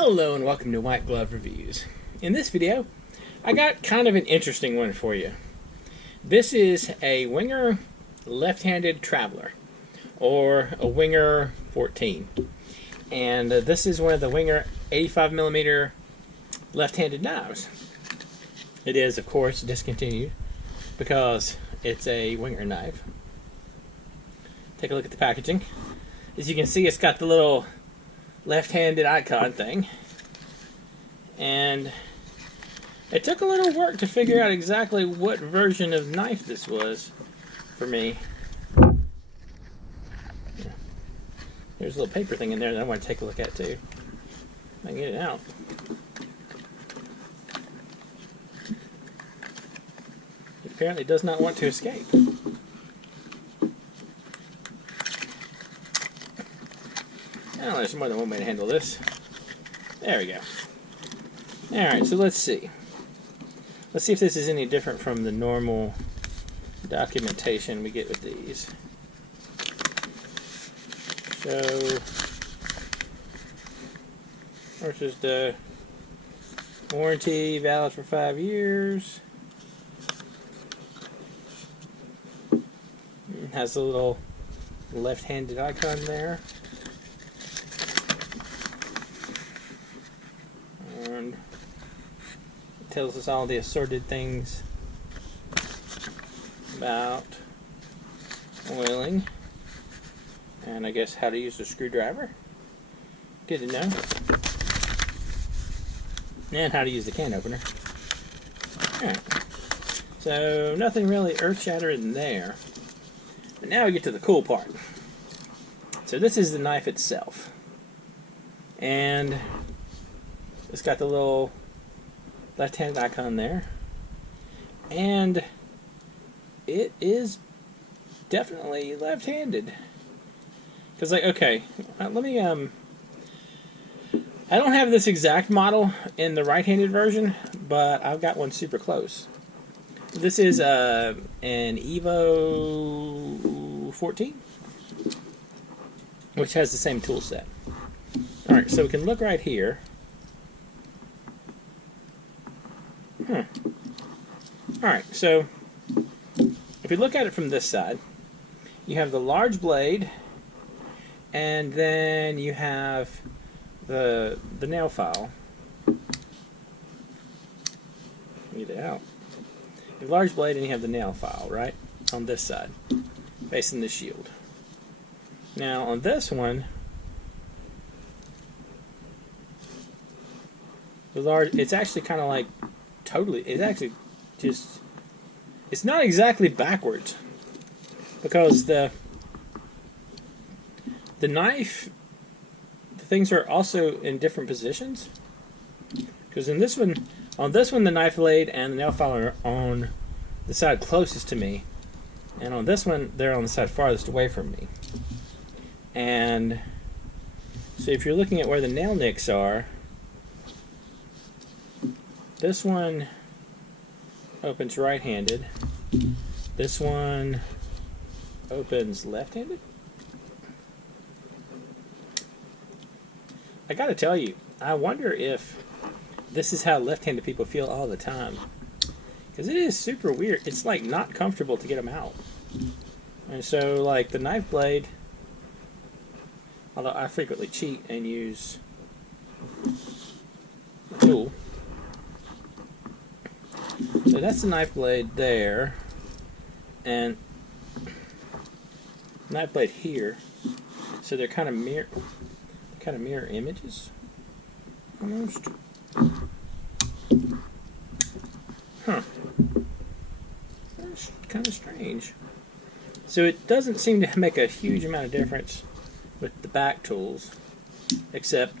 Hello and welcome to White Glove Reviews. In this video, I got kind of an interesting one for you. This is a Wenger left-handed traveler, or a Wenger 14. And this is one of the Wenger 85mm left-handed knives. It is, of course, discontinued because it's a Wenger knife. Take a look at the packaging. As you can see, it's got the little left-handed icon thing, and it took a little work to figure out exactly what version of knife this was for me. There's a little paper thing in there that I want to take a look at too. I can get it out. It apparently does not want to escape. Oh, there's more than one way to handle this. There we go. Alright, so let's see. Let's see if this is any different from the normal documentation we get with these. So, first is the warranty, valid for 5 years. It has a little left-handed icon there. And it tells us all the assorted things about oiling, and I guess how to use a screwdriver. Good to know. And how to use the can opener. Alright. So nothing really earth-shattering there. But now we get to the cool part. So this is the knife itself. And it's got the little left-hand icon there. And it is definitely left-handed. Because, like, okay, let me, I don't have this exact model in the right-handed version, but I've got one super close. This is an Evo 14, which has the same tool set. Alright, so we can look right here. Alright, so if you look at it from this side, you have the large blade, and then you have the nail file. Get it out. You have a large blade and you have the nail file, right? On this side, facing the shield. Now on this one, the large, it's actually kind of like totally, it's actually just, it's not exactly backwards, because the knife, the things are also in different positions. Because in this one, on this one, the knife blade and the nail file are on the side closest to me, and on this one, they're on the side farthest away from me. And so if you're looking at where the nail nicks are, this one opens right-handed. This one opens left-handed. I gotta tell you, I wonder if this is how left-handed people feel all the time. Because it is super weird. It's like not comfortable to get them out. And so, like, the knife blade, although I frequently cheat and use a tool. So that's the knife blade there, and knife blade here. So they're kind of mirror images, almost. Huh. That's kind of strange. So it doesn't seem to make a huge amount of difference with the back tools, except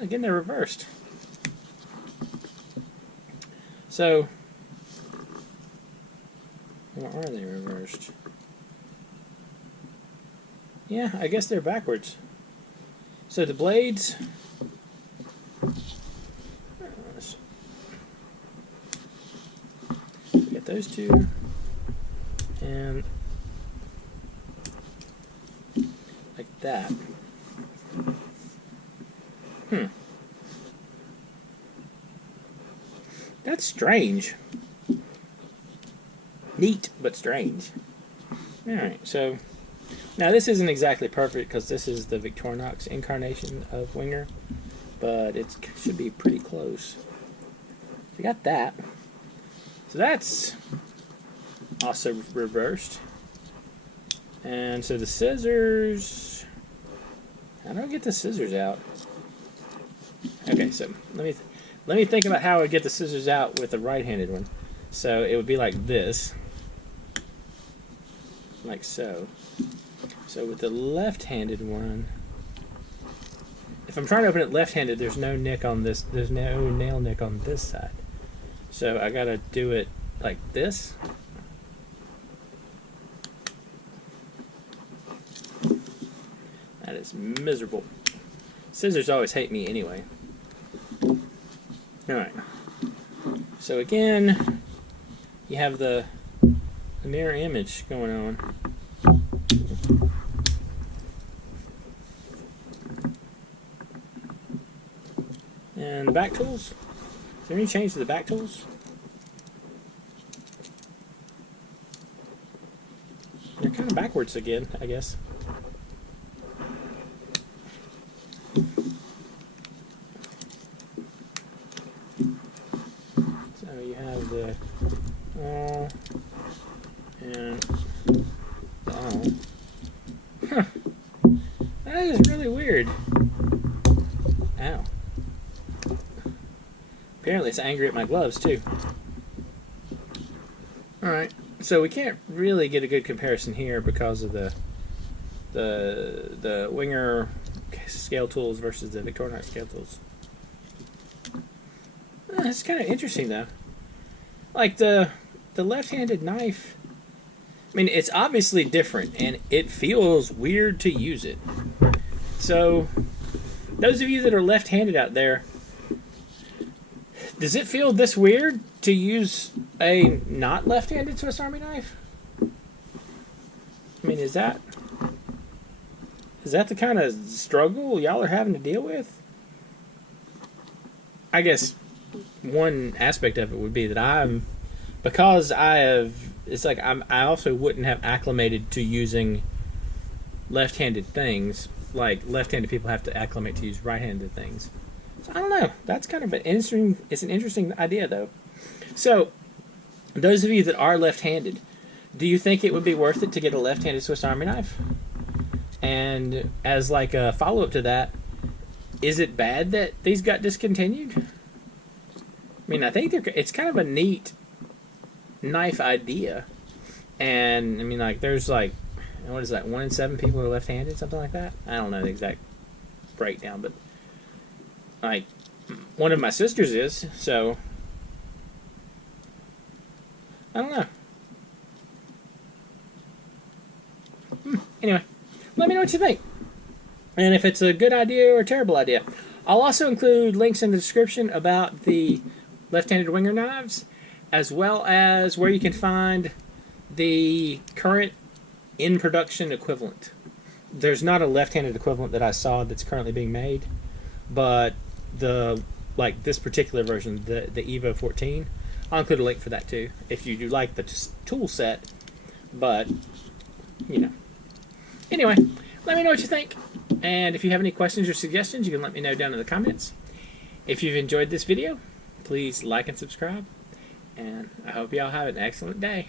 again they're reversed. So, or are they reversed? Yeah, I guess they're backwards. So the blades, get those two, and like that. That's strange. Neat, but strange. Alright, so now this isn't exactly perfect because this is the Victorinox incarnation of Wenger, but it should be pretty close. We got that. So that's also reversed. And so the scissors, how do I get the scissors out? Okay, so let me think about how I would get the scissors out with the right-handed one. So it would be like this, like so. So with the left-handed one, if I'm trying to open it left-handed, there's no nick on this. There's no nail nick on this side. So I gotta do it like this. That is miserable. Scissors always hate me anyway. Alright. So again, you have the mirror image going on. And the back tools. Is there any change to the back tools? They're kind of backwards again, I guess. So you have the and the Huh. That is really weird. Ow. Apparently it's angry at my gloves too. Alright, so we can't really get a good comparison here because of the Wenger scale tools versus the Victorinox scale tools. It's kind of interesting though. Like the left-handed knife, I mean, it's obviously different and it feels weird to use it. So those of you that are left-handed out there, does it feel this weird to use a not left-handed Swiss Army knife? I mean, is that the kind of struggle y'all are having to deal with? I guess one aspect of it would be that I also wouldn't have acclimated to using left-handed things like left-handed people have to acclimate to use right-handed things. So I don't know. That's kind of an interesting idea though. So those of you that are left-handed, do you think it would be worth it to get a left-handed Swiss Army knife? And as like a follow-up to that, is it bad that these got discontinued? I mean, I think it's kind of a neat knife idea. And I mean, like, there's like, what is that, 1 in 7 people are left-handed, something like that? I don't know the exact breakdown, but like, one of my sisters is, so I don't know. Anyway, let me know what you think. And if it's a good idea or a terrible idea. I'll also include links in the description about the left-handed Wenger knives, as well as where you can find the current in-production equivalent. There's not a left-handed equivalent that I saw that's currently being made, but this particular version, the Evo 14, I'll include a link for that too, if you do like the tool set, but, you know. Anyway, let me know what you think, and if you have any questions or suggestions, you can let me know down in the comments. If you've enjoyed this video, please like and subscribe, and I hope y'all have an excellent day.